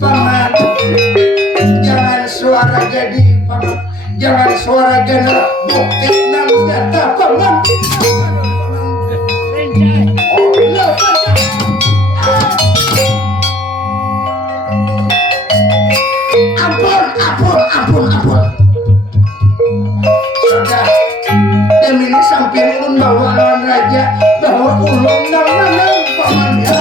Paman, jangan suara jadi paman, jangan suara jadi bukti nang nyata paman. Ampun. Sudah, demi ini sampai ulun bawa lawan raja, bahwa ulun nang paman ya.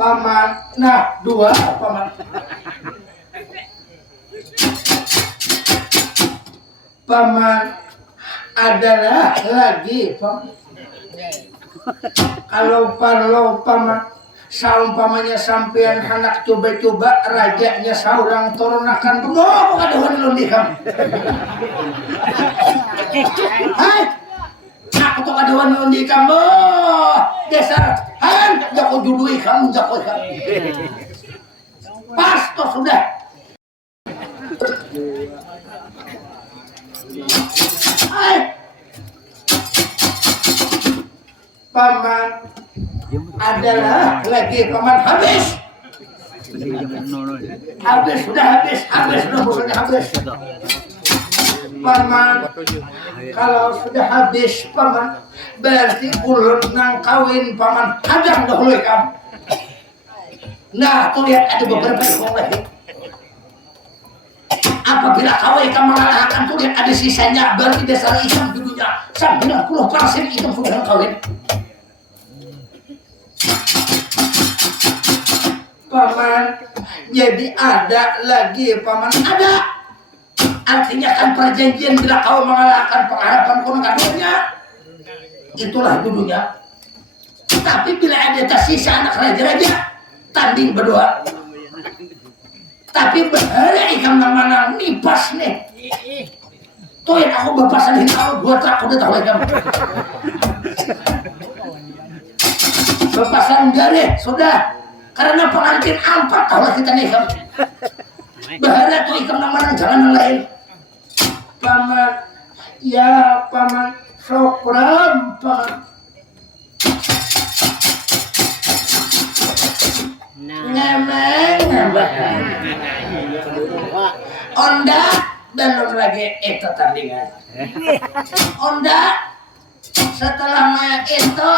Paman, nah dua paman. Paman adalah lagi paman. Kalau parlo paman, saumpamanya sampean hendak coba-coba rajanya seorang turunakan mau kadohan lu dikam. Hai, aku tuh kadohan lu dikam dasar. Han, jako judui kamu jako kamu. Pas toh sudah. Hai. Paman adalah lagi paman habis. Habis sudah bosannya habis. Paman, kalau sudah habis paman, berarti ulun nang kawin paman hadang dahulu kamu. Nah, tuh lihat ada beberapa ikon lagi. Apabila kawin kamu mengalahkan tuh lihat ada sisanya, berarti dasar hitam dulunya 90% itu sudah kawin. Paman, jadi ada lagi paman ada. Artinya kan perjanjian bila kau mengalahkan pengharapan kono kadonya, itulah dudunya. Tapi bila ada tersisa anak raja-raja, tanding berdua. Tapi bahaya ikan mana nipas nih. Tuh yang aku berpasan tahu buat aku udah tahu kamu. Berpasan garis sudah. Karena pengantin empat tahu kita nih kamu. Bahaya tuh ikan mana jangan lain. Paman, ya paman, sokram paman. Ngemeng. Onda belum lagi itu tandingan. Onda setelah itu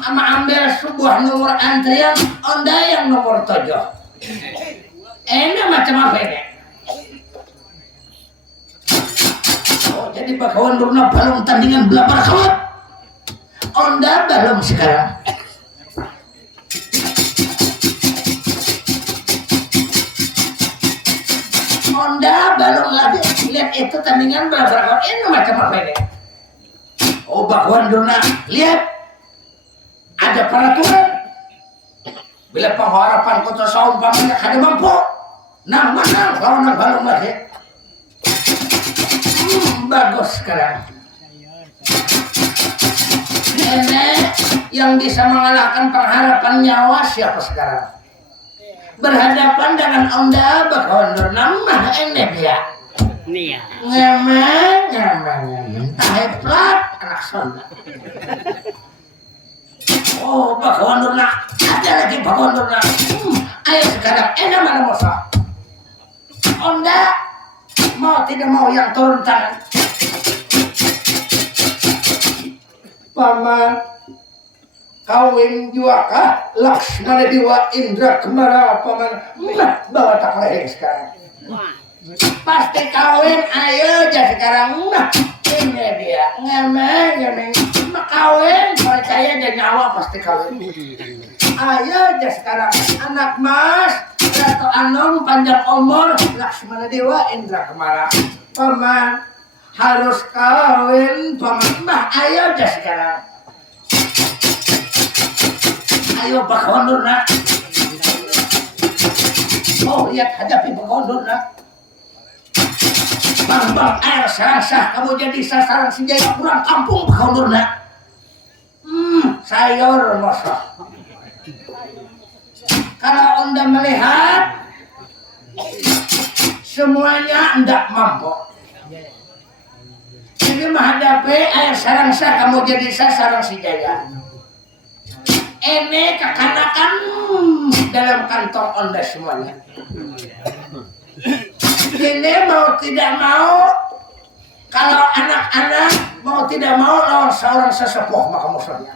ama ambil sebuah nomor antrian, Onda yang nomor 7. Enak macam apa ini? Oh, jadi bakawan Durna belum tandingan belabar kawat. Onda belum sekarang. Onda belum lagi. Lihat itu tandingan belabar kawat. Enak macam apa ini? Oh, bakawan Durna, lihat. Ada peraturan. Bila pengharapan kota saumpamanya kada mampu. Nah, mana kalau nak belum lagi? Bagus sekarang. Nenek yang bisa mengalahkan pengharapan nyawa siapa sekarang? Berhadapan dengan Onda bakawan Durna enek dia. Ngemeng. Tahe plat anak sonda. Oh, bakawan Durna. Ada lagi bakawan Durna. Ayo sekarang enak mana mosa? Onda mau tidak mau yang turun tangan. Paman kawin juaka Laksmana Dewa Indra Kemara paman bawa tak leheng sekarang. Pasti kawin ayo aja sekarang. Ini dia ngemeng kawin percaya dan nyawa pasti kawin. Ayo aja sekarang anak mas Ratu Anom panjang umur Laksmana Dewa Indra Kemara. Paman harus kawin paman ayo aja sekarang ayo bakondur nak oh lihat hadapi bakondur nak bang air serasa kamu jadi sasaran senjata kurang kampung bakondur nak sayur masa kalau anda melihat semuanya tidak mampu jadi menghadapi air sarangsa kamu jadi sasaran si jaya ini kekanakan dalam kantong anda semuanya ini mau tidak mau kalau anak-anak mau tidak mau lawan seorang sesepuh maka musuhnya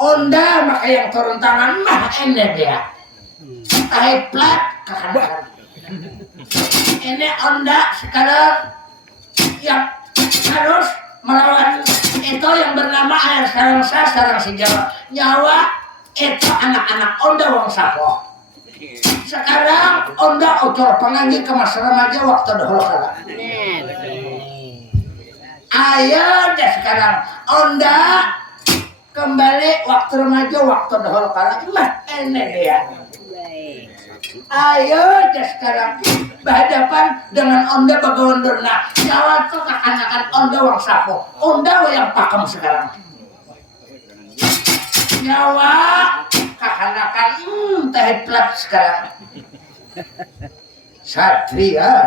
onda maka yang turun tangan mah ini dia tahi plat kekanakan ini onda sekarang yang harus melawan itu yang bernama air sarangsa sarang senjata nyawa itu anak-anak onda wong sapo sekarang onda ucur pengangi ke mas remaja waktu dahulu kala ayo deh sekarang onda kembali waktu remaja waktu dahulu kala mah ini dia ayo deh sekarang berhadapan dengan onda bagondor nah nyawa tuh kekanakan onda wang sapo onda yang pakem sekarang nyawa kekanakan teh plat sekarang satria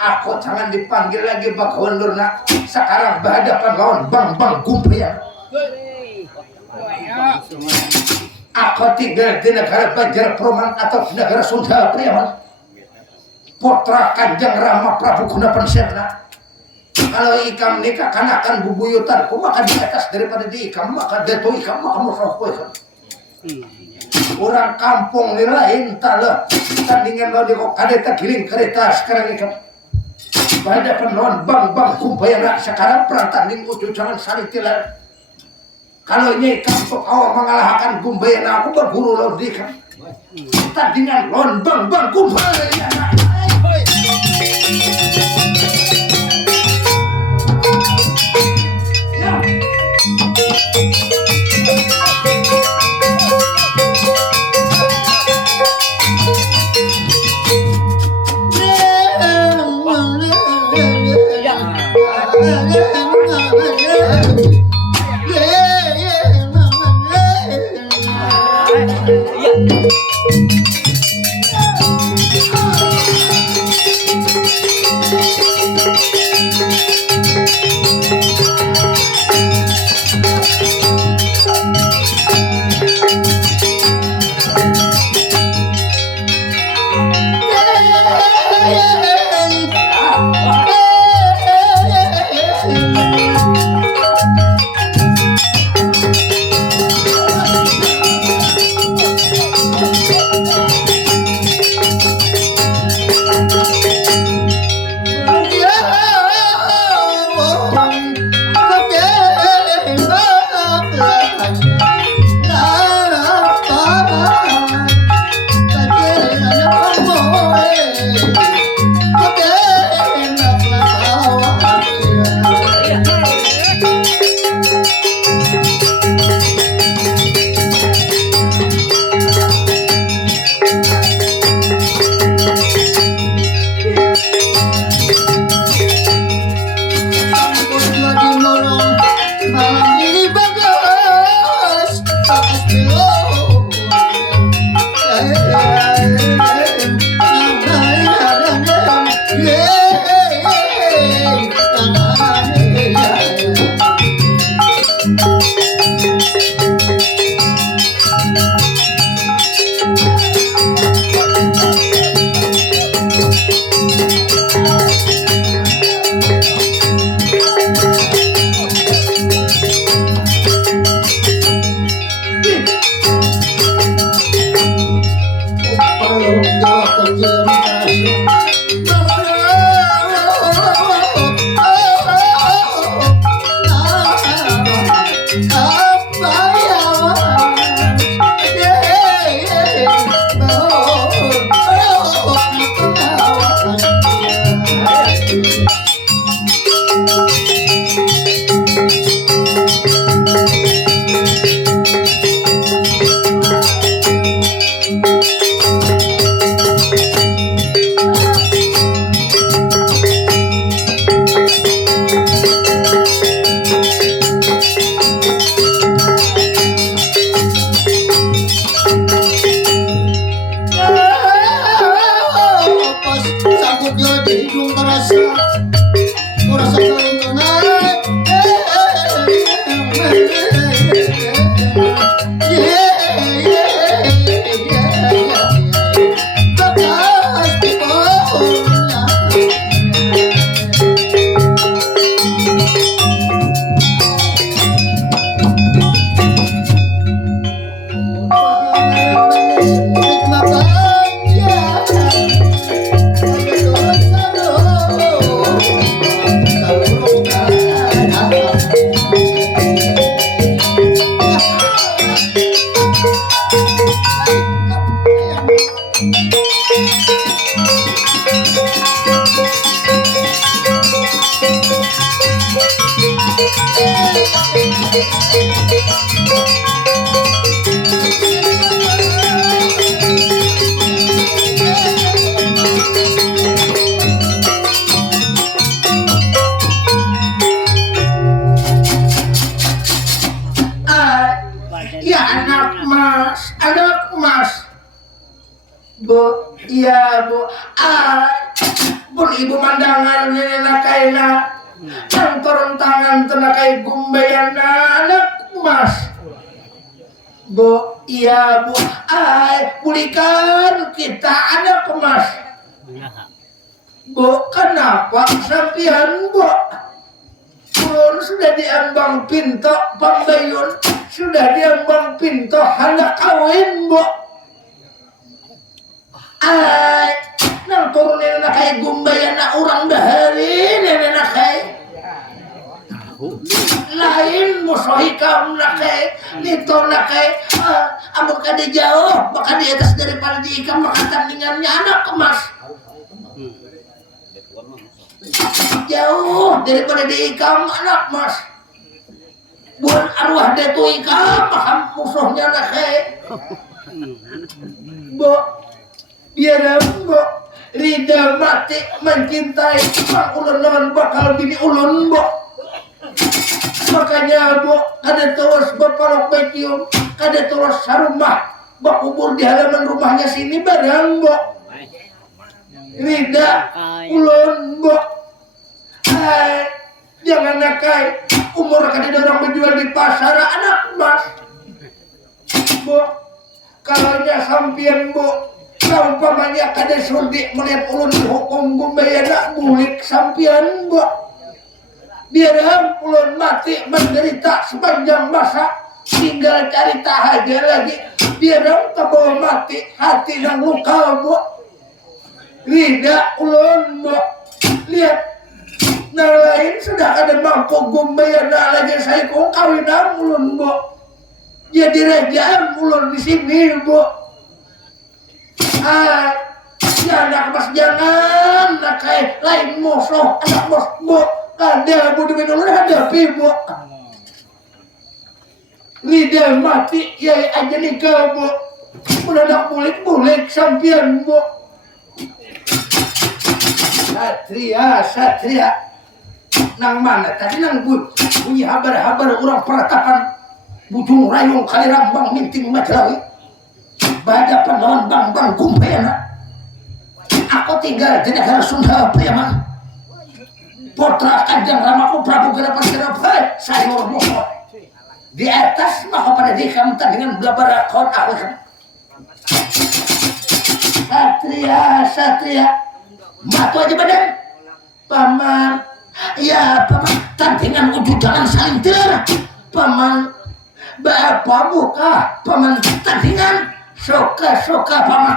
aku jangan dipanggil lagi bagondor nah sekarang berhadapan lawan bang gumpian aku tinggal di negara Banjar Perumahan atau di negara Sunda Priaman putra Kanjeng Rama Prabu Gunapan Sena kalau ikam nikah kan akan bubuyutanku maka di atas daripada di ikam maka jatuh ikam maka musuhku ikam orang kampung ni lain talah tandingan lo di kok kadeta giling kereta sekarang ikam berhadapan lawan bang kumpayana sekarang perang tanding ucu jangan saling tilar kalau ini kampung awak mengalahkan Gumbayana aku berburu lo dikam tandingan lawan bang Gumbayana ya jadi hidung terasa kelintungan anak mas Bu, iya Bu. Pun ibu mandangan nenek kaina, yang turun tangan tenakai gumbayana anak mas. Bu, iya Bu. Pulihkan kita anak mas. Bu, kenapa sampian Bu? Pun sudah diambang pintu pambayun, sudah diambang pintu hendak kawin Bu. Nang turunin na kay gumbayan na urang dahari nene na kay lain musuhi kaum na kay nito na kay amon ka di jauh baka di atas daripada di ikam makatandingannya anak mas jauh daripada di ikam anak mas buat arwah detu ikam makam musuhnya na kay Bu biar Bu Rida mati mencintai Bang Ulun dengan bakal bini Ulun Bu. Makanya Bu kada terus berpalok becium, kada terus sarumah bakubur di halaman rumahnya sini barang Bu. Rida Ulun Bu. Jangan nakai umur kada dorong menjual di pasar anak mas Bu. Kalaunya sampian Bu umpamanya kada sudi melihat ulun dihukum gumbayana bulik sampian Bu. Biar ulun mati menderita sepanjang masa tinggal cari tahaja lagi biar terbawa mati hati nang luka Bu. Rida ulun Bu lihat nang lain sudah ada mampu gumbayana lagi saya kong kawinang ulun Bu jadi rejaan ulun di sini Bu. Ya anak mas jangan nak kayak lain musuh anak mas Bu ada Bu demi dulu hadapi Bu lidah mati ya aja nikah Bu mendadak bulik sampian Bu Satria nang mana tadi nang bunyi habar-habar orang peratapan bujung rayung kali rambang minting Majelawi baca pendawan bang gumbayana aku tinggal di negara Sunda Priaman putra Kanjeng Ramaku Prabu Garapan sayur moho di atas maka pada dikam dengan belabara kon aku Satria matu aja badan paman ya paman tandingan ujung jalan saling ter paman bapak buka paman tandingan suka paman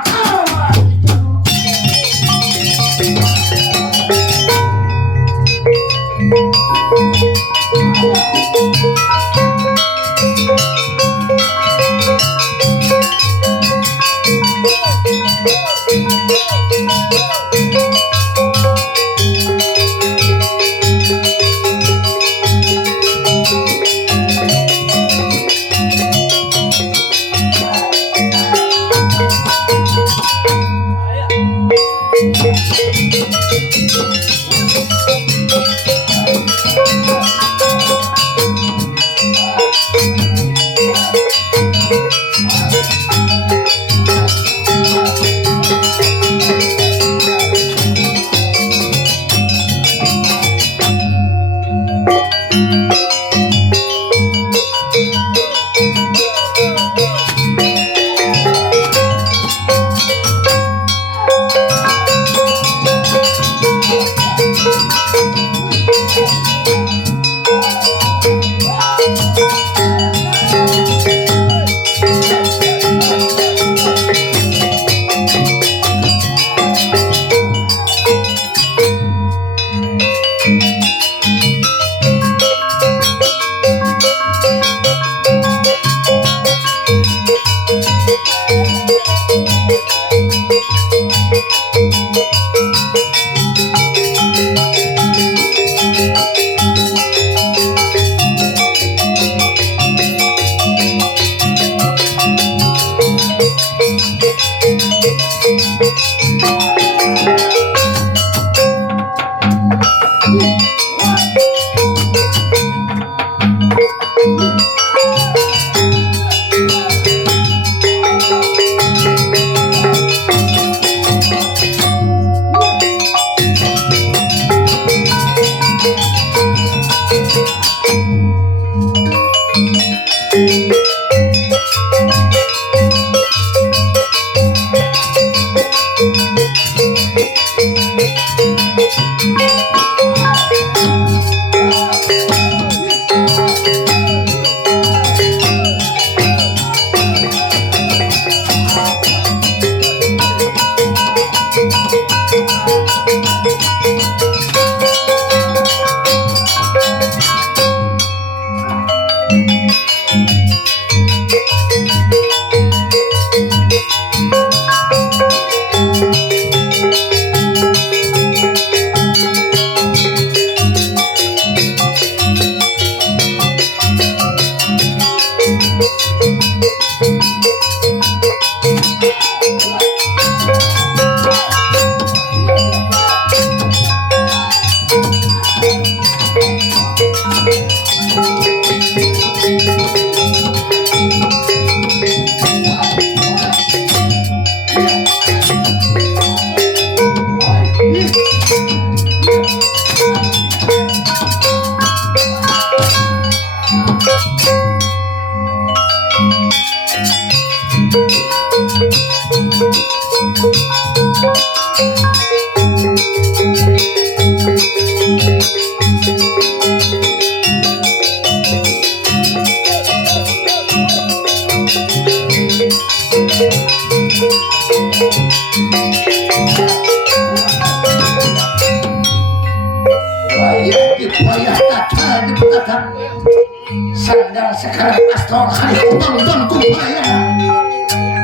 Sandang sekarang astral kali kubang dan kumbaya.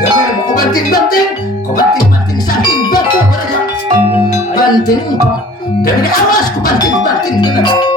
Jangan mau banting-banting, kau banting-banting saking batu berajak. Banting, dan awas ku banting-banting kenapa?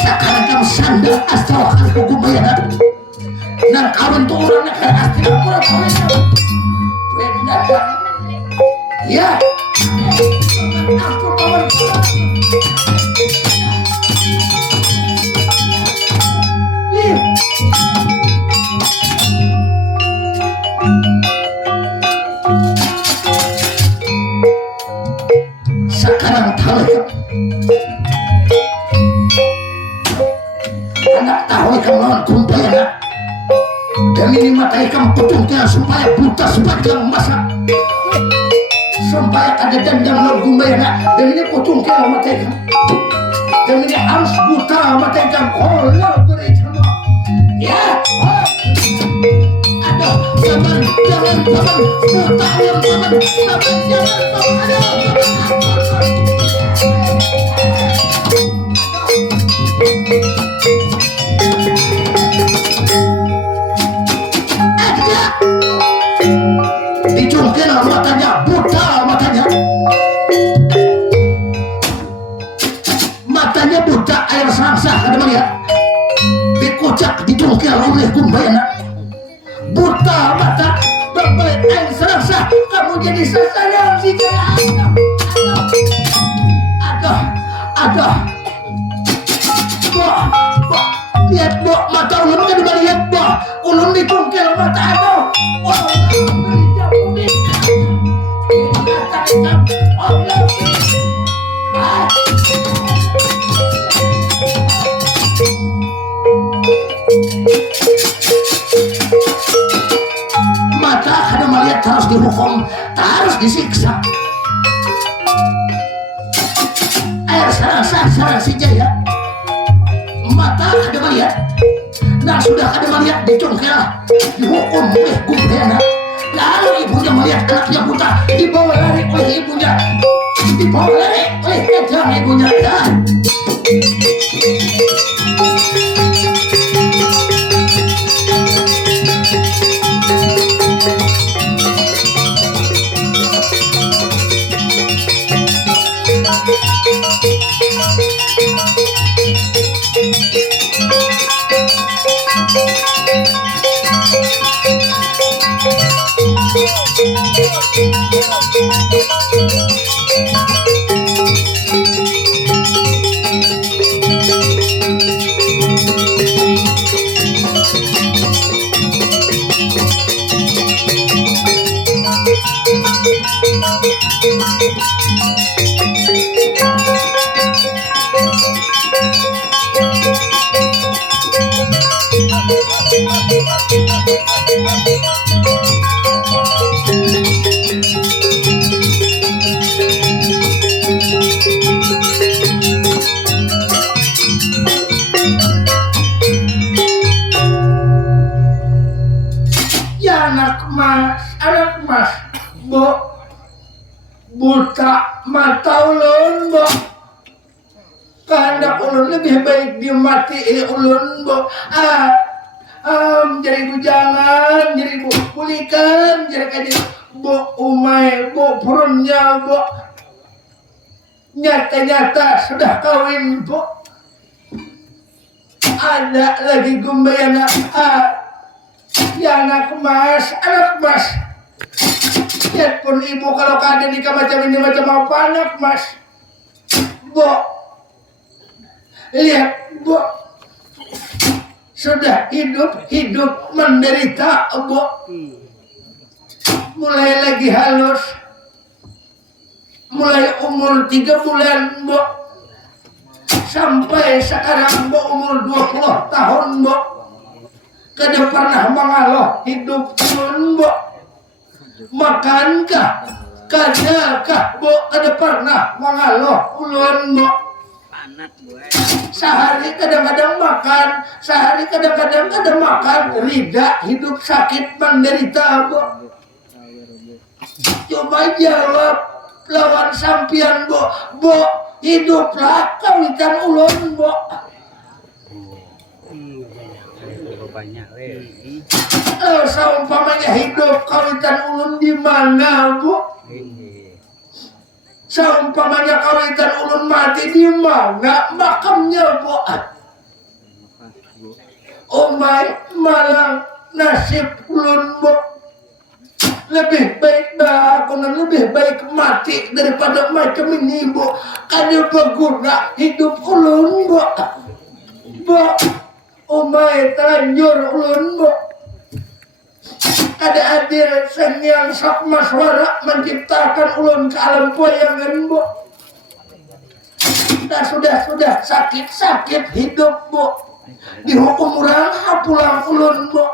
Sekarang kamu sandal astral aku kubayar. Nang kawin tuh orangnya kayak asli kurang kawin. Benda kan? Ya. Aku kawin. Sekarang tahu anak tahu kamu kumpulnya dan ini mata ikan potongnya supaya buta sebagian masa supaya ada dendam lo gumbayana dan ini potongnya mata ikan dan ini harus buta mata ikan oh lo berencana ya aduh jangan buta jangan dicungkil matanya buta matanya buta air serangsa ada ya dikocak dicungkil oleh kumbayana buta mata berbelit air serangsa kamu jadi sesayang si kaya aduh lihat bo mata ulun kan dibaliat bo ulun dicungkil mata aduh Maka ada melihat harus dihukum, harus disiksa. Air sarang si Jaya. Mata ada melihat, nah sudah ada melihat dicongkel, dihukum oleh Gumbrena. Lalu ibunya melihat anaknya buta, dibawa lari oleh ibunya, dibawa lari oleh kejam ibunya. Dan anak mas, bo buta mata ulun bo, kehendak ulun lebih baik dimati ulun bo. Jadi bujangan, jadi bu pulihkan, jadi kaji bo umai bo perunnya bo, nyata sudah kawin bo, ada lagi gumbayana. Ya anak mas, lihat pun ibu kalau keadaan nikah macam ini macam apa anak mas, bo, lihat bo, sudah hidup menderita bo, mulai lagi halus, mulai umur 3 bulan bo, sampai sekarang bo umur 20 tahun bo. Kada pernah mengalah hidup ulun bo, makankah kadakah bo kada pernah mengalah ulun bo. Sehari kadang-kadang makan, sehari kadang-kadang kada makan, rida hidup sakit menderita bo. Coba jawab lawan sampian bo, hiduplah kawitan ulun bo. Saumpamanya hidup kawitan ulun di mana bu? Saumpamanya kawitan ulun mati di mana makamnya bu? Umay malang nasib ulun bu. Lebih baik lebih baik mati daripada macam ini bu. Kada berguna hidup ulun bu. Bu, umay terlanjur ulun bu. Ada adil sengyang sak maswara menciptakan ulun ke alam bayangan bu. Dan sudah sakit hidup bu. Dihukum orang pulang ulun bu.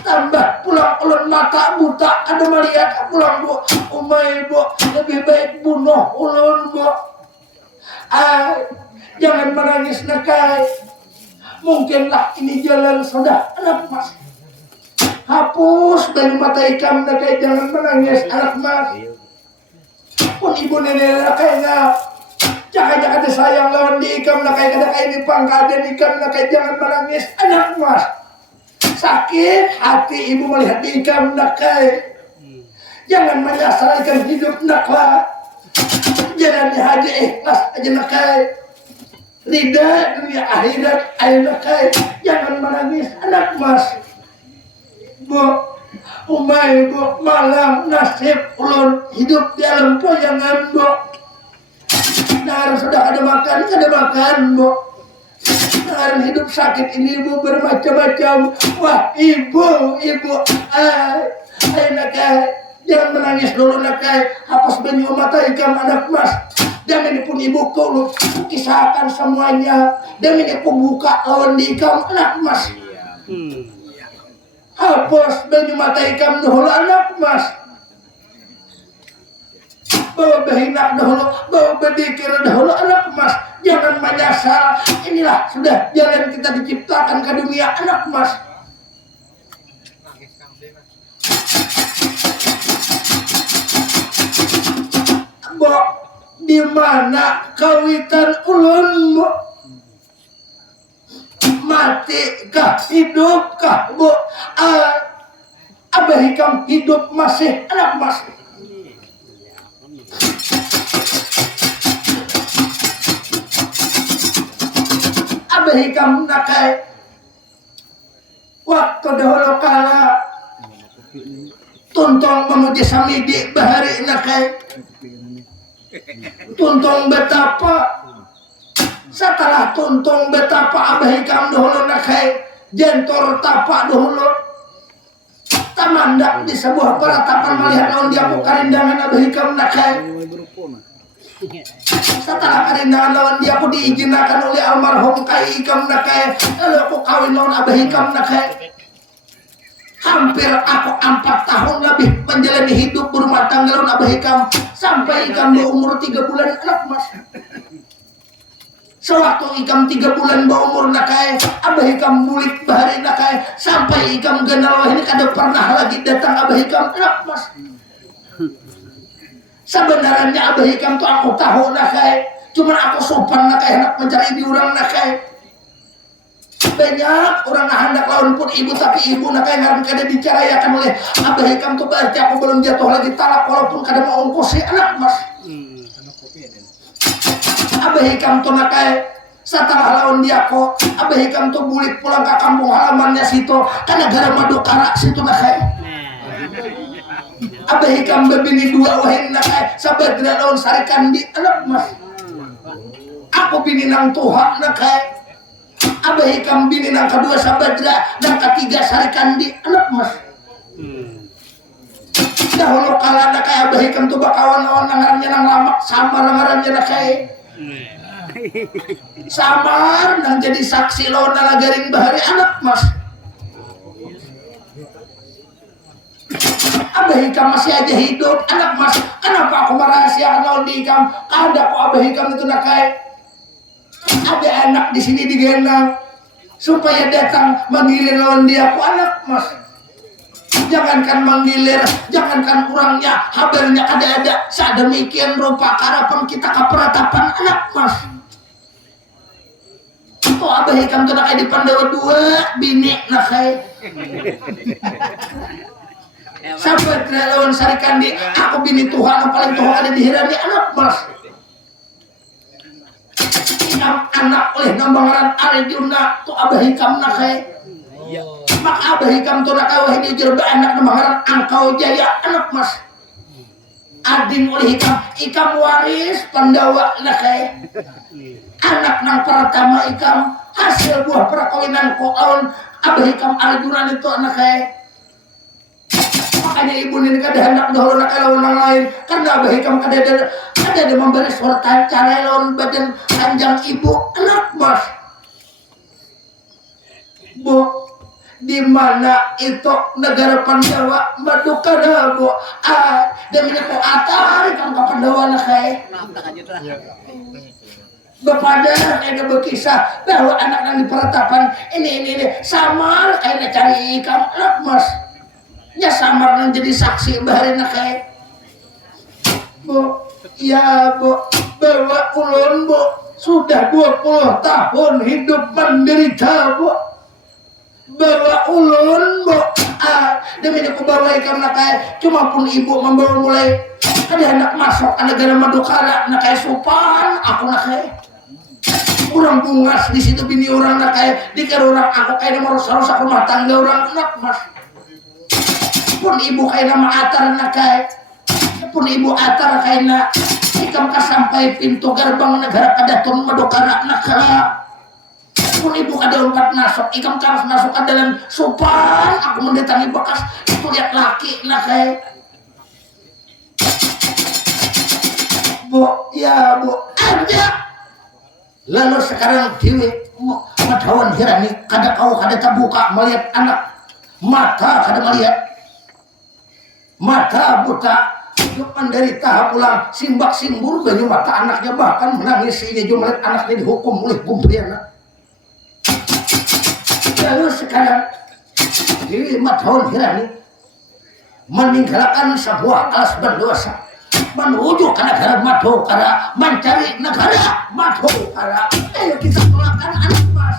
Tambah pulang ulun mata buta ada melihat pulang bu. Umay bu lebih baik bunuh ulun bu. Jangan menangis nakai. Mungkinlah ini jalan sudah anak mas. Hapus dari mata ikam nakai, jangan menangis anak mas. Pun ibu nenek nakainya jangan sayang lawan di ikam nakai, kada ini pangkaden ikam nakai, jangan menangis anak mas. Sakit hati ibu melihat di ikam nakai. Jangan menyelesaikan hidup nakwa. Jangan haji ikhlas aja nakai. Rida dunia akhirat ayo nakai. Jangan menangis anak mas. Bu, umay bu, malam nasib ulun hidup di alam poyangan bu. Nah sudah ada makan, kada makan bu. Nah hidup sakit ini bu bermacam-macam. Wah ibu, ayo nakai. Jangan menangis dulu nak hapus banyu mata ikam anak mas. Dan ini pun ibuku lu kisahkan semuanya. Dan ini aku buka lawan di ikam anak mas. Hapus banyu mata ikam dulu anak mas. Bawa behinak dahulu, bawa berdikir dahulu anak mas. Jangan menyasar. Inilah sudah jalan kita diciptakan ke dunia anak mas. Bo, di mana kawitan ulun bo? Mati kah hidup kah bo? Abah hikam hidup masih anak mas. Abah hikam nakai waktu dahulu kala tuntong memuji samidi bahari nakai tuntong betapa setelah tuntong betapa abah hikam dahulu nakai jentor tapak dahulu tamandak di sebuah peratapan melihat lawan dia karindangan abah hikam nakai. Setelah karindangan lawan dia aku diizinkan oleh almarhum kai ikam nakai. Lalu aku kawin lawan abah hikam nakai. Hampir aku 4 tahun lebih menjalani hidup berumah tangga lawan abah hikam. Sampai ikam berumur 3 bulan anak mas. Sewaktu ikam 3 bulan berumur nakai, abah hikam bulik bahari nakai. Sampai ikam genal ini kada pernah lagi datang abah hikam anak mas. Sebenarnya abah hikam tuh aku tahu nakai, cuma aku sopan nakai hendak mencari di orang nakai. Banyak orang hendak lawan pun ibu tapi ibu nakai ngarang kada dicarayakan oleh abah hikam tuh berarti aku belum jatuh lagi talak walaupun kada mau ongkosi anak mas. Abah hikam tuh nakai setelah lawan dia kok abah hikam tuh bulik pulang ke kampung halamannya situ karena gara Madukara situ nakai. Abah hikam berbini 2 wahing nakai sabadra lawan sarikan di anak mas. Aku bini nang tuha nakai. Abah hikam bini nang kedua sabadra dan ketiga sarikan di anak mas. Dahulu kala nakai abah hikam tuh bakawan lawan nangarnya nang lama samar nangarnya nakai. Samar nang jadi saksi lawan nalagaring bahari anak mas. Abah hikam masih aja hidup anak mas. Kenapa aku merahasiakan lawan di hikam? Kada kok abah hikam itu nakai. Ada anak di sini digendang supaya datang menggilir lawan dia aku anak mas. Jangankan menggilir, jangankan kurangnya habernya ada sademikian rupa harapan kita ke peratapan anak mas. Kok abah hikam itu nakai di Pandawa 2 bini nakai. Sampai lawan sarikan di aku bini Tuhan yang paling Tuhan ada di hirani anak mas. Inam anak oleh nambangaran Arjuna tu abah hikam nakai. Maka abah hikam tu nakai wah ini jerba anak nambangaran Angkau Jaya anak mas. Ading oleh hikam waris Pandawa nakai. Anak nang pertama hikam hasil buah perkawinan ko lawan abah hikam Arjuna itu nakai. Makanya ibu ini kada hendak dahulu nak lawan orang lain karena abah hikam kada memberi surat cara lawan badan panjang ibu anak mas. Bu, di mana itu negara Pandawa Madukara bu? Demi ko atar ikam ke Pandawa nak Bapada ada berkisah bahwa anak yang di peratapan ini samar kayaknya cari ikam anak mas. Ya samar nang jadi saksi bahari nakai. Bu, ya bu, bawa ulun bu sudah 20 tahun hidup menderita bu. Bawa ulun bu, demi aku bawa ikam nakai. Cuma pun ibu membawa mulai kada hendak masuk ke negara Madukara nakai sopan aku nakai. Orang bungas di situ bini orang nakai dikira orang aku kayak merusak rumah tangga orang anak mas. Pun ibu kayak nama atar nakai, pun ibu atar kayak na ikam sampai pintu gerbang negara Kadatun Madukara nakai. Pun ibu kada umpat masuk, ikam harus masuk ke dalam sopan. Aku mendatangi bekas itu lihat laki nakai. ya Bu ada. Lalu sekarang Dewi Madawan Hirani kada kau kada terbuka melihat anak mata kada melihat mata buta menderita pulang simbak simbur banyu mata anaknya bahkan menangis ini juga melihat anaknya dihukum oleh Bumpriana. Lalu sekarang Dewi Madawan Hirani meninggalkan sebuah alas berdosa menuju ke negara Madukara mencari negara Madukara. Ayo kita tolakkan anak mas.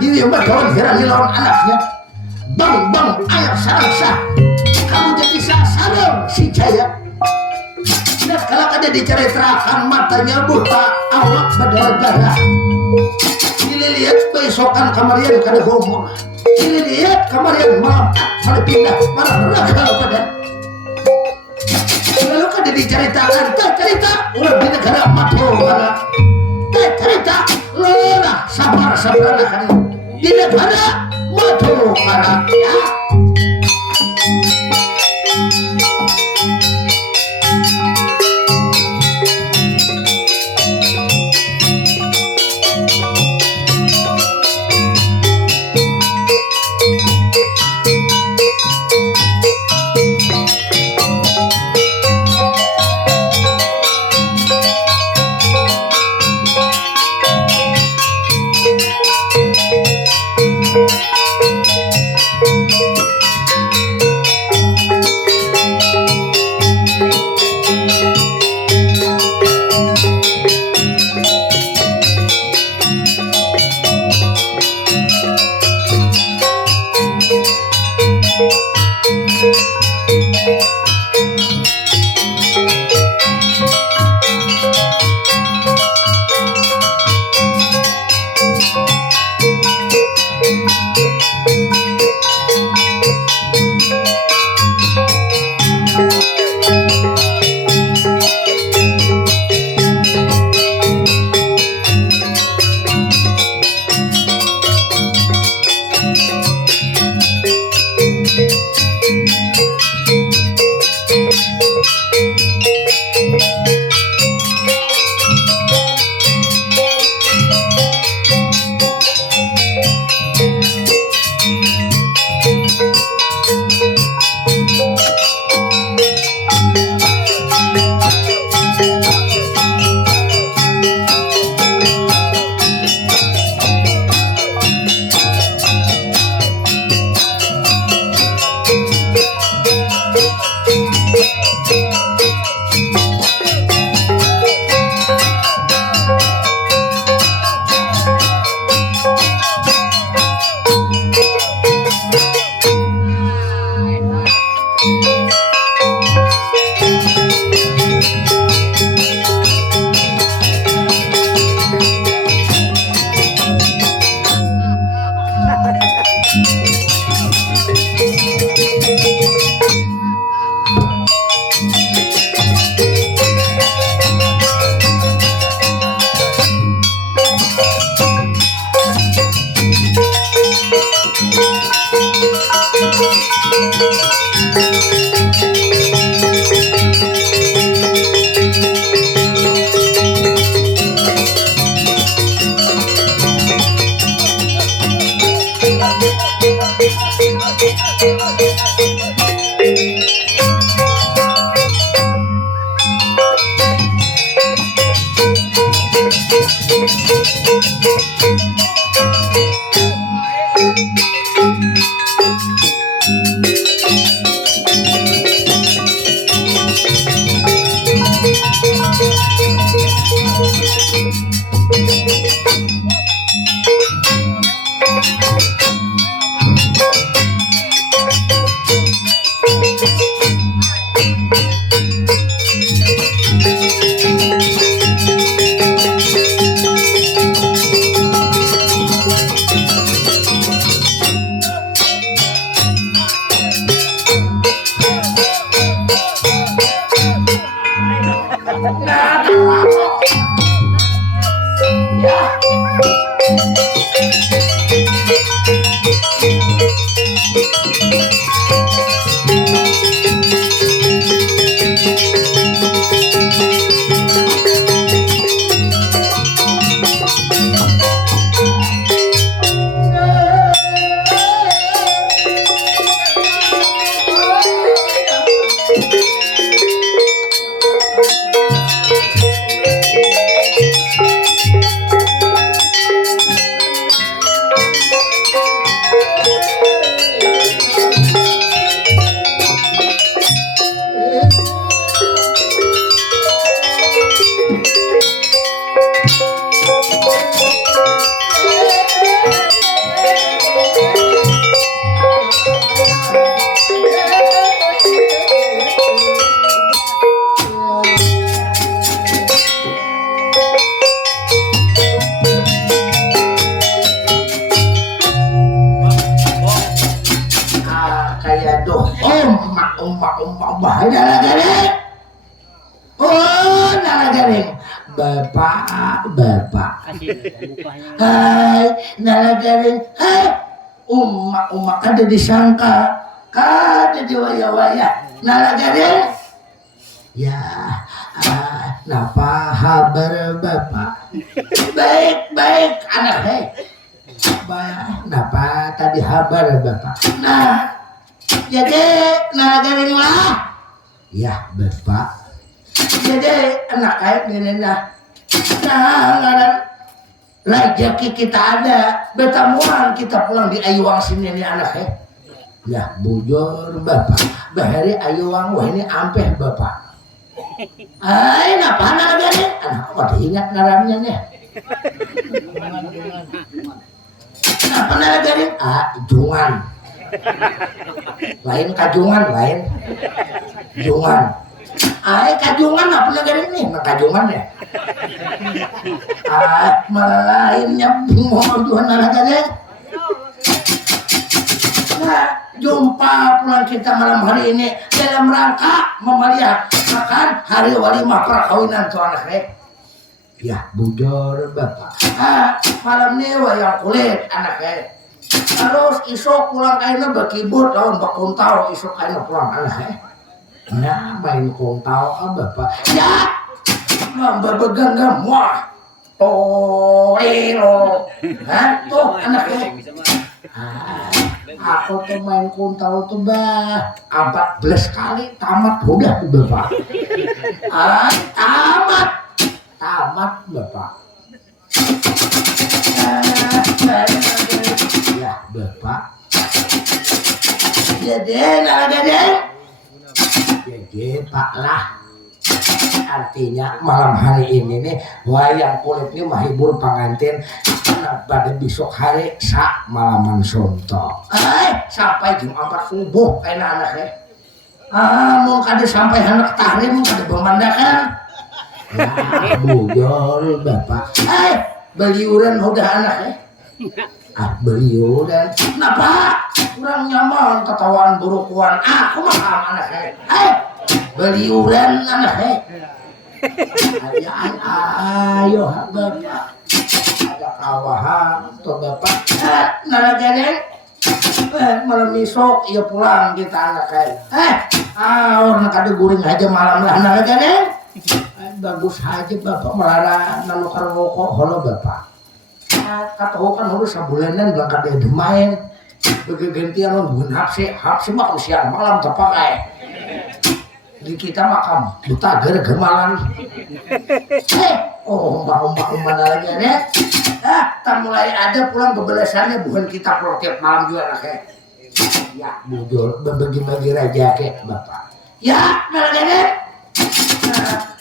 Dewi Madawan Hirani lawan anaknya. Bang ayah sarang kamu jadi sasaran si Jaya. Dan kalau ada diceritakan matanya buta, awak berdarah-darah. Dilihat besokan kamarian kada humor. Dilihat kamarian malam malah pindah malah raga badan. Lalu kada diceritakan, cerita ulah di negara Madukara. Cerita lelah sabar kan di negara Madukara ya. Nah, ya. Kayak doh bahaya garing. Oh, garing. Bapak. Hai, garing. Hai. Umak ada disangka. Kada diwaya-waya. Garing. Ya, napa kabar Bapak? Baik, anak Baik, napa tadi kabar Bapak? Nah, jadi garing lah. Ya, Bapak. Jadi anak gini nah. Rezeki kita ada, betamuan kita pulang di Ayuang sini nih anak Ya, bujur Bapak. Bahari Ayuang wah ini ampeh Bapak. Napa garing? Anak kok ingat ngarannya nih. Napa garing? Jungan. Lain kajungan, lain. Jungan. Kajungan apa garing nih? Kajungan ya. Malah lainnya bingung Tuhan garing. Nah, jumpa pulang kita malam hari ini dalam rangka memeriahkan hari walimah perkawinan tuh anak Ya, bujur Bapak. Malam ini wayang kulit anak Terus isok pulang kainnya berkibut tahun bakuntau isok kainnya pulang anak Nah, main kuntau Bapak. Ya, beganggam wah. Tuh anak aku tuh main kuntau tuh 14 kali tamat udah Bapak. Tamat Bapak. Ya Bapak. Jadi Pak lah. Artinya malam hari ini nih wayang kulit ini menghibur pengantin pada besok hari malaman sonto. Sampai jam 4 subuh kayak anak mau kada sampai anak tahrim mau kada pemandakan. Ya bujur Bapak. Beliuran udah anak beliuran. Kenapa? Kurang nyaman ketawaan burukuan. Aku mah anak beliuran anak ayo Bapak ada kawahan tuh Bapak garing malam isok iya pulang kita anak orang kada guring aja malam lah garing bagus aja Bapak melarang nalukar rokok halo Bapak katahu kan harus sabulanan bilang kada demain begantian nungguin hapsi mah siang malam terpakai di kita makam buta germalan ombak lagi tak mulai ada pulang kebelasannya bukan kita pulang tiap malam juga ya bujur berbagi-bagi raja Bapak ya nalagane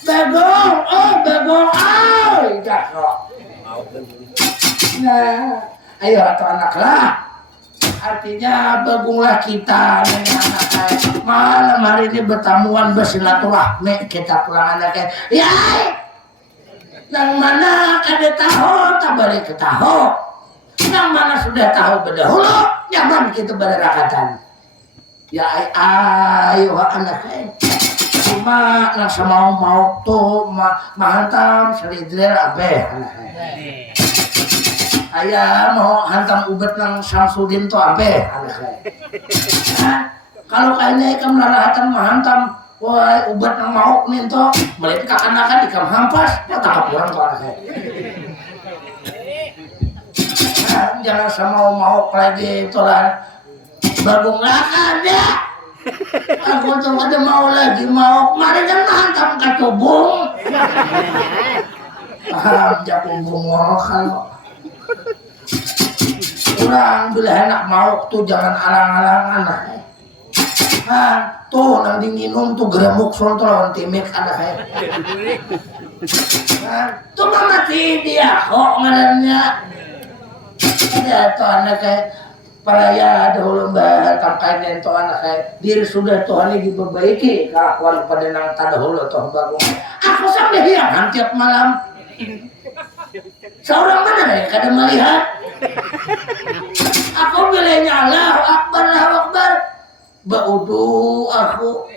bagong ayo atau anak lah artinya bagunglah kita malam hari ini bertamuan bersilaturahmi kita pulang anak ya yang mana kada tahu tak balik ke tahu yang mana sudah tahu berdahulu nyaman kita berakatan ya ayo anak cuma nasa mau tuh mahantam selidril abe ayah mau hantam ubet nang Samsudin tuh abe kalau kayaknya ikam lalahan mahantam wah ubet nang mau nih tuh balik kakanakan ikam hampas ya tak kurang tuh anaknya jangan sama mau lagi itu lah bagung ada aku tuh ada mau lagi mau kemarin kan mantap kacubung jakung bungo kalau kurang bila enak mau tuh jangan alang-alangan tuh nanti minum tuh geremuk sonto lawan timik ada kayak tuh mati dia kok ngarannya ada tuh anak kayak peraya dahulu mbak tangkai nento anak kayak diri sudah Tuhan ini diperbaiki kelakuan pada nang tadahulu tuh baru aku sampai hiangan tiap malam seorang mana ya kadang melihat aku bilangnya Allahu Akbar baudu aku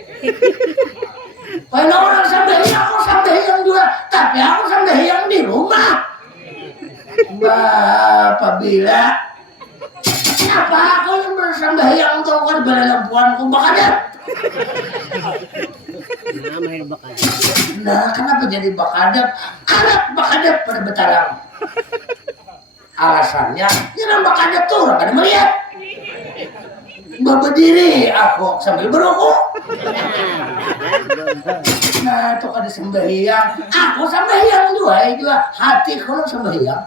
kalau orang sampai hiang aku sampai hiang juga tapi aku sampai hiang di rumah apabila kenapa aku yang bersambahyang untuk kan berlampuanku bakadat nah kenapa jadi bakadat anak bakadat pada betalang alasannya jangan bakadat tuh orang kada melihat berdiri aku sambil berokok nah itu kada sembahyang aku sembahyang juga hati kalau sembahyang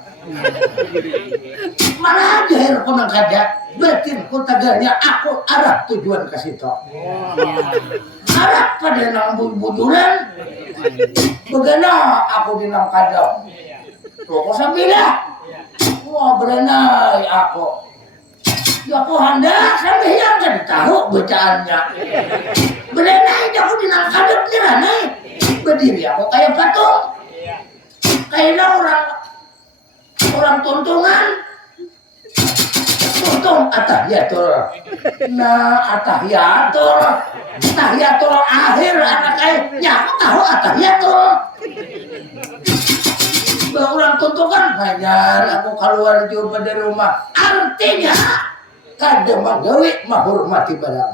mana aja aku nang kada batin ku taganya aku arah tujuan ke situ arah pada nang bujuran begana aku di nang kada aku sambilah wah berenai aku ya aku hendak sampai yang kan tahu bacaannya berenai aku di nang kada berenai berdiri aku kayak patung kayak orang tuntungan tuntung atahiyatul nah atahiyatul akhir anak kayaknya aku tahu atahiyatul orang tuntungan banyak aku keluar juga dari rumah artinya kada menggawi menghormati barang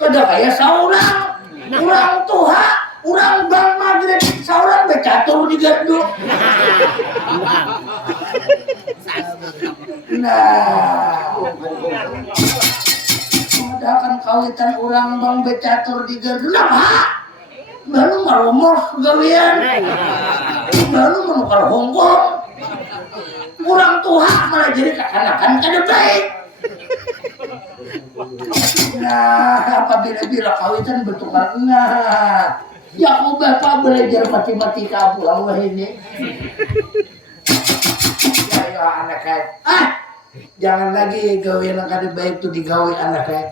kada kayak seorang orang tua orang bang maghrib seorang becatur di gardu nah mengadakan kawitan orang bang becatur di gardu kenapa? baru ngeromos gawian baru menukar hongkong orang tua malah jadi kekanakan kada baik nah apabila kawitan bertukar nah ya aku bapak belajar matematika pulang lah ini ya anak kayak jangan lagi gawe yang kada baik tuh digawe anak kayak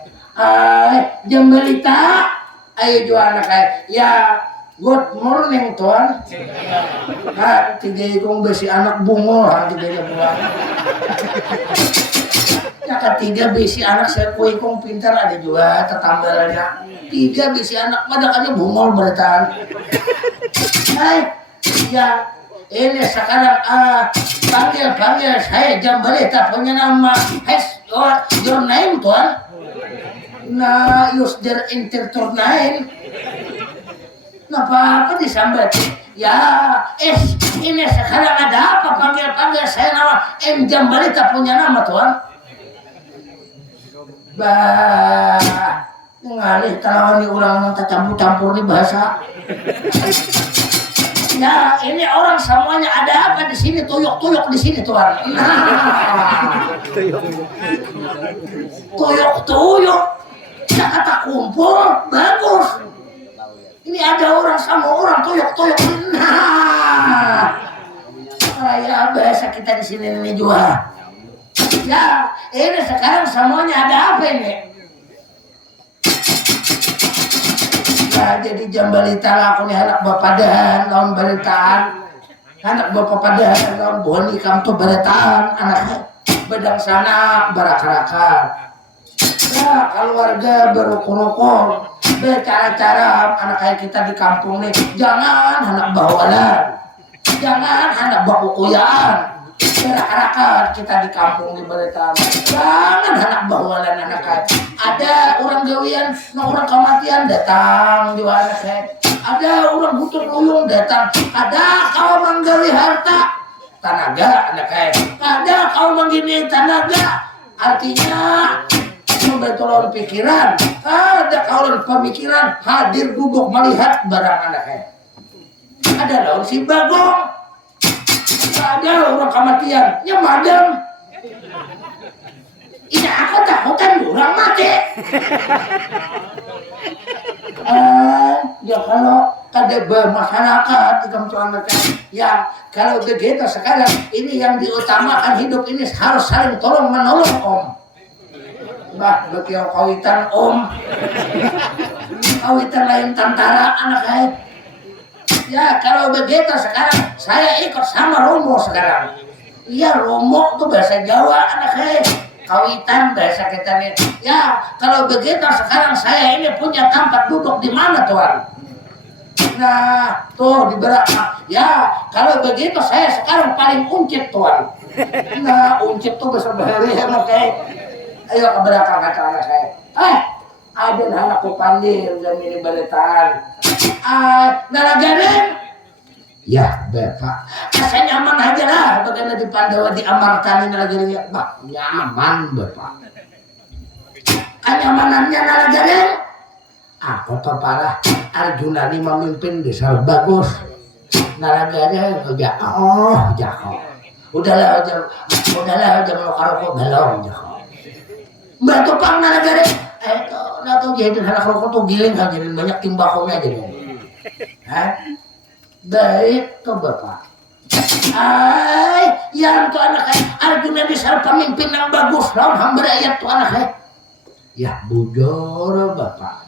Jambalita ayo jual anak kayak ya good morning tuan tiga ikong besi anak bungo tiga bulan yang ketiga besi anak saya ikong pintar ada juga tetambalannya 3 besi anak madakannya bungol beratan ya ini sekarang panggil saya Jambalita punya nama your name tuan nah use their interturnain nah apa disambat ya ini sekarang ada apa panggil saya nama Jambalita punya nama tuan ngalih kalau ini orang yang campur nih bahasa ya ini orang semuanya ada apa di sini tuyuk di sini tuan tuyuk kata kumpul bagus ini ada orang sama orang tuyuk ya bahasa kita di sini ini juga ya ini sekarang semuanya ada apa ini ya jadi Jambalita laku nih anak bapak dan lawan balitaan anak bapak padan lawan boni kam tuh balitaan anak bedang sana barak-rakan ya keluarga berukul-ukul cara-cara anak kayak kita di kampung nih, jangan anak bawalan, jangan anak bakukuyan. Masyarakat kita di kampung di Baritan, jangan anak bawalan anak kayak. Ada orang gawian, orang kematian datang di mana saya. Ada orang butuh luyung datang. Ada kau menggawi harta tanaga anak kayak. Ada kau menggini tanaga, artinya membetulkan pikiran. Ada kaulan pemikiran hadir duduk melihat barang anak kayak. Ada daun si bagong. Ada orang kematian, ya madam. Ini aku takutan orang mati. Ya kalau ada masyarakat di kampung mereka, ya kalau begitu sekarang ini yang diutamakan hidup ini harus saling tolong menolong om. Bah, begitu kawitan om, kawitan lain tantara anak saya. Ya kalau begitu sekarang saya ikut sama Romo sekarang. Iya Romo tuh bahasa Jawa anak saya. Kawitan bahasa kita nih. Ya kalau begitu sekarang saya ini punya tempat duduk di mana tuan? Nah tuh di belakang. Ya kalau begitu saya sekarang paling uncit tuan. Nah uncit tuh bahasa bahari anak saya. Ayo ke belakang kata anak saya. Ada anakku pandir dan ini balitan. Nalagarin? Ya, Bapak. Saya nyaman aja lah. Bagaimana di Pandawa diamarkan nalagarin ya, Pak. Nyaman, Bapak. Kenyamanannya nalagarin? Aku tuh parah. Arjuna ini memimpin desa bagus. Nalagarin jago. Udahlah, jangan karo belum jago. Mbak Tupang nalagarin? Nggak tahu jadi anak rokok tuh giling kan jadi banyak timbakonya jadi. Baik tuh Bapak. Yang tuh anak Arjuna bisa pemimpin yang bagus lawan hamba rakyat tuh anak ya bujur Bapak.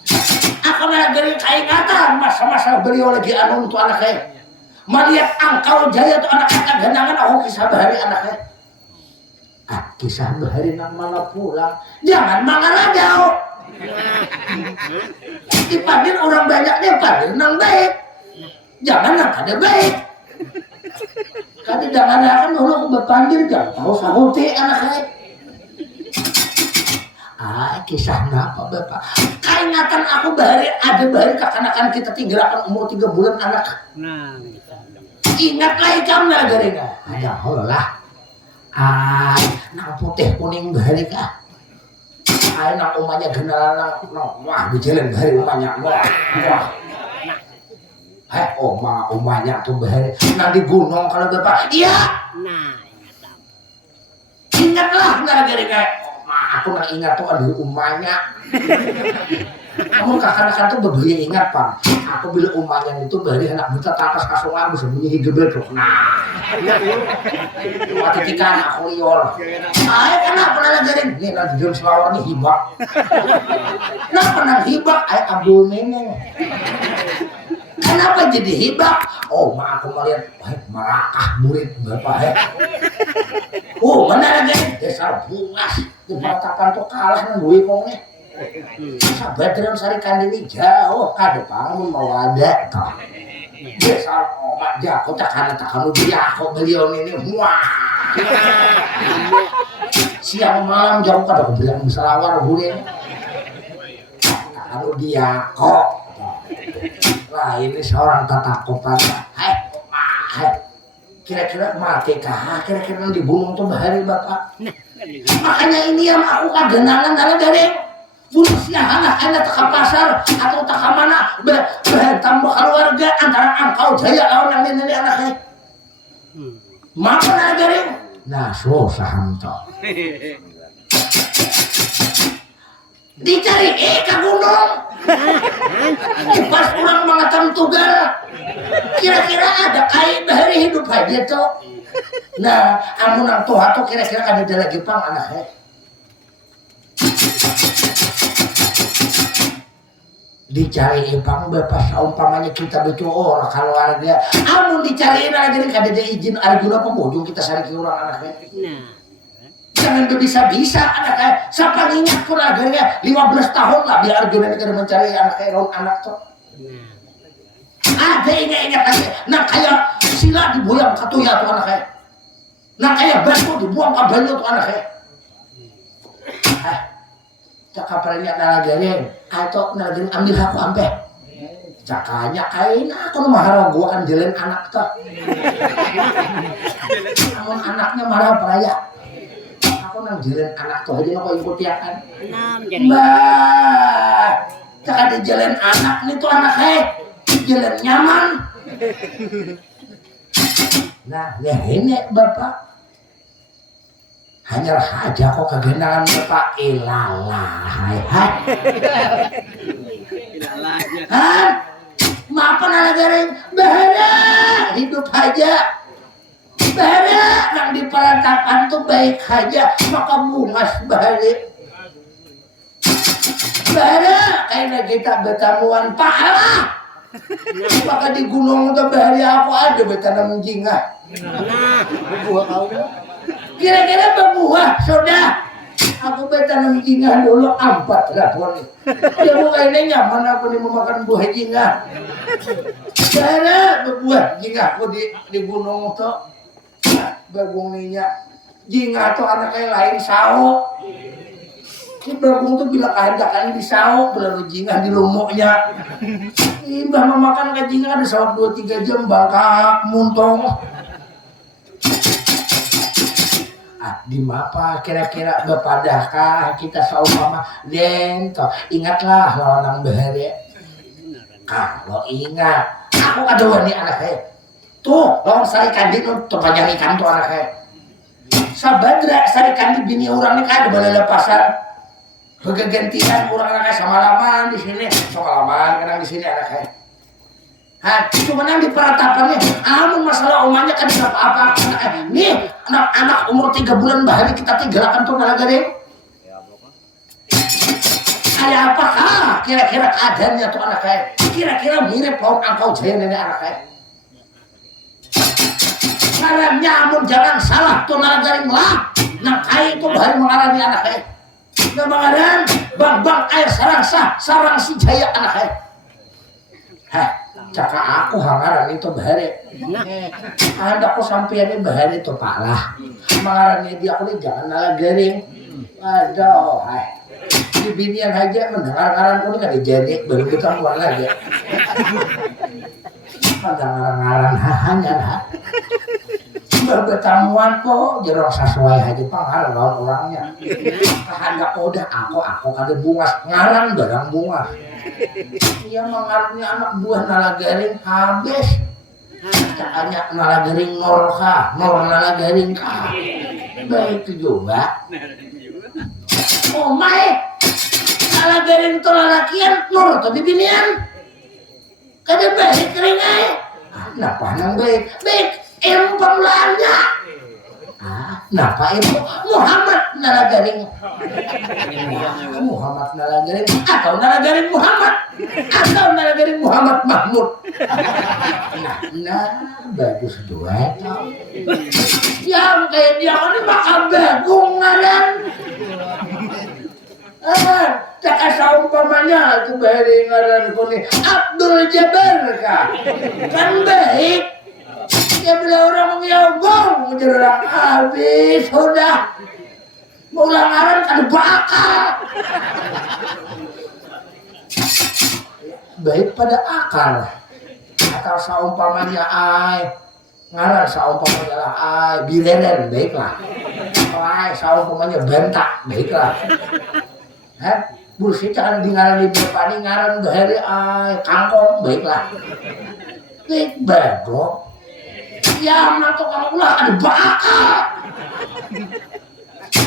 Aku nalagarin keingatan masa-masa beliau lagi anu tuh anak melihat angkau jaya tuh anak gandangan aku kisah bahari anak kisah bahari nang mana pulang jangan mangaradau. Dipanggil orang banyaknya panggil nang baik. Jangan nang kada baik. Kada jangan akan dulu aku berpanggil jangan tahu sahuti anak saya. Kisah apa Bapak? Keingatan aku bahari ada bahari kekanakan kita tinggalkan umur 3 bulan anak. Ingat lagi kamu nagarinya. Ada holah. Nang putih kuning bahari kah? Nang umanya genalan wah di jalan bahari umanya wah. Umanya tuh bahari nang di gunung kalau Bapak. Iya. Ingatlah nagari kayak aku nang ingat tuh ada umanya. Kamu kakak-kakak tuh berbeda ingat Pak. Aku bila umanya itu bahari anak buta tapas kasongan bisa bunyi higebet tuh. Waktu ketika aku liol. Kenapa nalagarin? Ini nanti jam selawar nih hibak. Kenapa nang hibak? Abdul Neneng. Kenapa jadi hibak? Aku melihat merakah murid Bapak mana lagi? Desa bungas. Dibatakan tuh kalah nang duwe kongnya. Sabadran sari kandini jauh kada pangun mau ada toh. Desa omak jago takana dia kok beliau ini wah. Siang malam jauh kada kebilang selawar gue. Kalau dia kok. Lah ini seorang tatakopan. Kira-kira mati kah? Kira-kira dibunuh tuh bahari Bapak. Makanya ini yang aku kagenangan dari bunuh siang anak-anak tak pasar atau tak mana bertambah keluarga antara angkau jaya lawan yang ini anaknya. Maka nagarin. Nah, susah toh. Dicari ke gunung. Pas orang mengatam tugal. Kira-kira ada kain dari hidup aja tuh. Nah, amun nang tuha tuh kira-kira ada lagi pang anaknya. Dicari ipang Bapak saumpamanya kita betul orang kalau warga amun dicariin aja kada ada izin Arjuna pemujung kita sari ke orang anaknya. jangan bisa-bisa anak kayak siapa ingat ku laganya 15 tahun lah biar Arjuna ini kada mencari anak kayak anak tuh ada ingat lagi nah kayak sila dibuang ke tuya tuh anak kayak nah kayak batu dibuang ke banyu tuh anak kayak cakap peranya nalagarin atau nalagarin ambil aku ampe cakanya kain aku marah gua kan jalan anak tuh namun anaknya marah peraya aku nang jalan anak tuh aja aku ikut ya kan mbak cakap di jalan anak nih tuh anak jalan nyaman nah ya ini bapak hanya aja kok kegenangan bapak ilallah hai maafkan anak garing bahaya hidup aja bahaya yang di perantapan tuh baik aja maka bungas bahaya kayaknya kita bertamuan pahala maka di gunung tuh bahaya aku ada bertanam jingah berbuah kau kira-kira berbuah sudah aku bertanam jingah dulu 4 rapor ya bukan ini nyaman aku nih memakan buah jingah cara berbuah jingah aku di gunung tuh bergung minyak jingah tuh anaknya lain sao si bergung tuh bila kehendakan di sao bila jingah di lumuknya imbah memakan ke jingah ada sawat 2-3 jam bangkak muntong di mapa kira-kira bepadahkah kita seumpama den toh ingatlah lawan bahaya kalau ingat aku ada wani anak tuh lawan sari kandi tuh banyak ikan tuh anak sabadra sari kandi bini orang ini kan ada lepasan bergantian orang anak sama laman di sini sama laman kadang di sini anak cuma yang di peratapannya amun masalah omanya kan bisa apa-apa nih anak-anak umur 3 bulan bahari kita tinggalkan tuh nalaga deh kayak apakah kira-kira keadaannya tuh anak kayak kira-kira mirip lawan angkau jaya nenek anak kayak karena nyamun jangan salah tuh nalaga deh lah nah kayak itu bahari mengarani anak kayak nah mengaran bang air sarang si jaya anak kayak cakap aku hangaran itu bahari ada aku sampean ini bahari itu pak lah mengaran dia aku ini jangan nalar garing aduh di binian aja mendengar-ngaran aku ini gak dijadik baru kita keluar lagi mendengar-ngaran hanya lah bertamuan kok jerok sesuai aja panghalan lawan orangnya kehendak udah aku kada bungas ngaran barang bungas dia mengarutnya anak buah nalagaring habis cakanya nalagaring nol nalagaring kah baik juga oh my nalagaring to lalakian nol to bibinian kada baik keringai kenapa nang baik ilmu pemulaannya kenapa ilmu Muhammad nalagaring Muhammad nalagaring atau nalagaring Muhammad atau nalagaring Muhammad Mahmud nah bagus dua yang kayak dia ini makan bagung ngaran cakap saumpamanya itu bahari ngaran kuning Abdul Jabbar kan baik ya bila orang mengiaubong menjerang habis sudah mau langaran kan bakal baik pada akal atau saumpamanya ngaran saumpamanya lah bileren baiklah saumpamanya bentak baiklah bullshit kan di ngaran di depan ngaran bahari kangkong baiklah baik bagok ya nato kang ulah ada bakal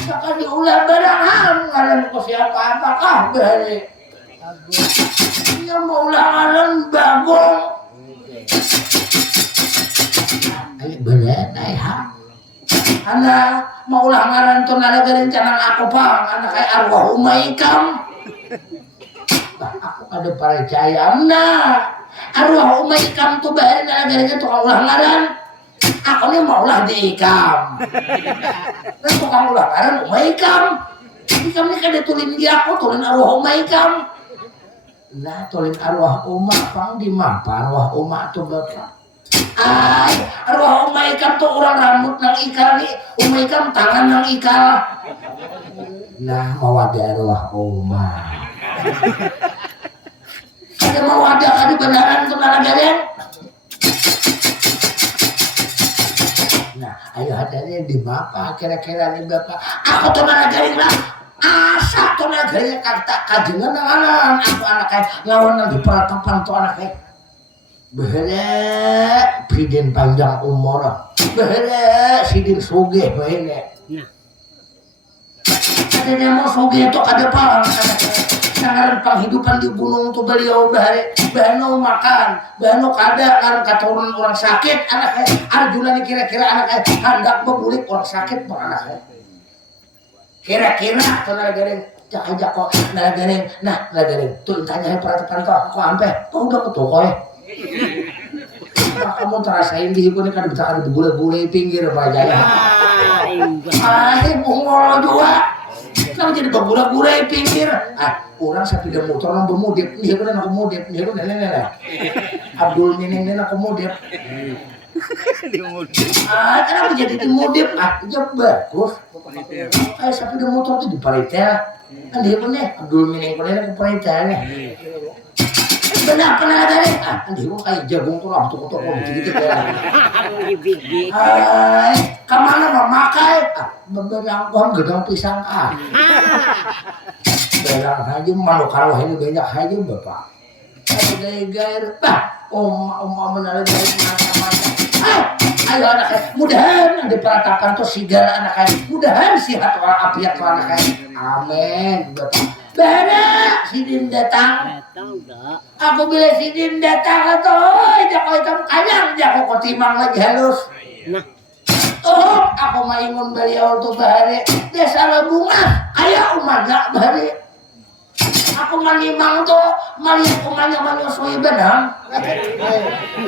bakal diulah barang ham ngaran ko siapa apakah bahari ya mau ulah ngaran bagong ayo bener ha anak mau ulah ngaran to nalagarin canang aku pang anak kayak arwah umaikam aku ada percaya nah arwah umaikam tuh bahari nalagarinnya to ulah ngaran aku nih maulah diikam. Kan tukang ulah ngaran umah ikam. Ikam nih kada tulin dia aku tulin arwah umah ikam. Nah tulin arwah umah pang di mapa arwah umah tuh bapak. Ay, arwah umah ikam tuh orang rambut nang ikal nih, umah ikam tangan nang ikal. Nah mau ada arwah umah. Ada mau ada kali beneran tuh nang galen. Nah, ayo hadanya di mapa kira-kira nih bapak. Aku tuh nang galing lah. Asa tuh nang galing kata kajengan nanganan. Aku anaknya lawan nang di peratapan tuh anaknya. Behle, presiden panjang umur. Behle, sidin sugih behle. Adanya mau sugih itu kada pang. Sangaran penghidupan di gunung tuh beliau bahare, bano makan, bano kada ngaran katurunan orang sakit anaknya. Arjuna nih kira-kira anaknya hendak membulik orang sakit bang anaknya. Kira-kira tuh nalagaring jak kok nalagaring, nah nalagaring tuh intanya perhatikan kok aku ampe, kok udah ketukoy. Kamu terasain di hipun kan bisa ada gule-gule pinggir bajanya. Bungol juga. Kenapa jadi gule-gule pinggir? Orang sepeda motor nang bermodif, nih kan aku modif, nih kan nenek. Abdul nenek aku modif. Kenapa jadi dimodif? Ya bagus. Sepeda motor tuh di paritel. Kan dia punya Abdul nenek aku paritelnya. Benar ada nih. Andi kok kayak jagung tuh lah tuh gitu ya. Kemana mau makai? Beberang pohon gedang pisang Belang aja malu kalau ini banyak aja bapak. Gair om menarik macam-macam. Ayo anaknya, mudahan ada peratapan tuh sigara anaknya, mudahan sihat orang apiat tuh anaknya. Amin bapak. Bada, Sidin datang. Aku bila Sidin datang atoy, jako hitam kanyang, jako kotimang lagi halus. Aku maingon beliau tuh bahari, desa bunga, kayak umaga bahari. Aku manimang tuh, malihat umanya sui benang.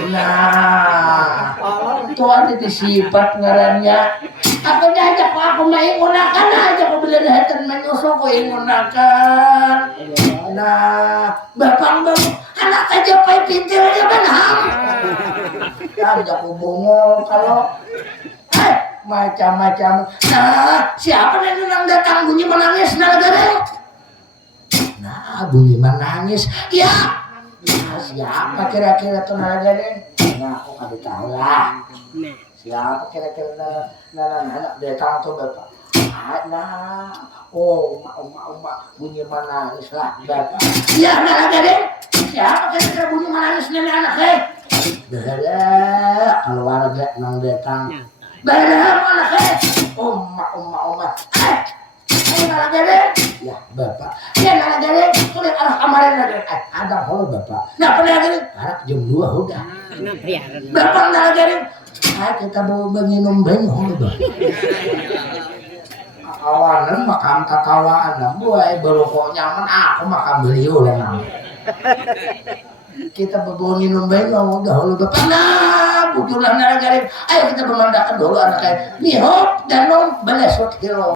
Nah, tuh ada disifat ngarannya. Aku diajak aku maingunakan aja aku bila dahatan menyusul ko ingunakan. Nah, bapang anak aja pay pintir aja benang. Diajak ko bungol kalau macam-macam. Nah, siapa nih yang datang bunyi menangis nalagare? Nah, bunyi menangis. Ya. Nah, siapa kira-kira tuh nalagare? Nah, aku kada tahu lah. Siapa kira-kira anak datang tuh bapak? Nah, oma bunyi menangis lah bapak. Ya, nalagare. Siapa kira-kira bunyi menangis nenek anaknya? Bada, keluarga nang datang. Bada anaknya. Oma. Nalagare. Ya, bapak. Ya, nalagare. Tulis anak kemarin lagi. Ada holo bapak. Nah, nalagare. Harap jam 2 udah. Bapak nalagare. Kita mau menginum holo bapak. Kawanan makam kakawaan buai berokok nyaman aku makam beliau lah. Kita bawa minum holo bapak. Nah, bujulah nalagare. Ayo kita memandakan dulu anak kayak mihop danong balesot kilo.